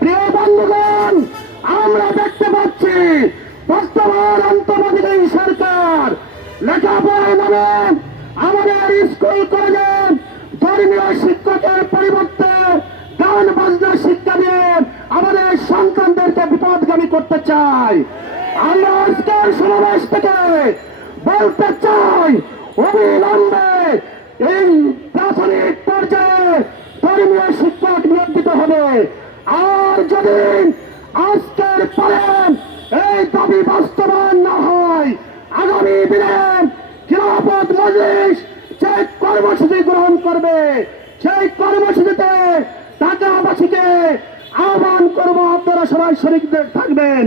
প্রিয় বন্ধুগণ, আমরা দেখতে পাচ্ছি বর্তমান অন্তর্বর্তীকালীন সরকার লেখাপড়ার নামে আমাদের স্কুল কলেজে ধর্মীয় শিক্ষকের পরিবর্তে গান বাজনা শিক্ষা দিয়ে আমাদের সন্তানদেরকে বিপদগামী করতে চাই। আমরা আজকের সমাবেশ থেকে বলতে চাই, অবিলম্বে এই প্রাথমিক পর্যায়ে ধর্মীয় শিক্ষক নিয়োগ দিতে হবে। আর যদি আজকের পরে এই দাবি বাস্তবায়ন না হয়, আগামী দিনে খিলাফত মজলিস যে কর্মসূচি গ্রহণ করবে, সেই কর্মসূচিতে ঢাকাবাসীকে আহ্বান করবো, আপনারা সবাই শরীক থাকবেন।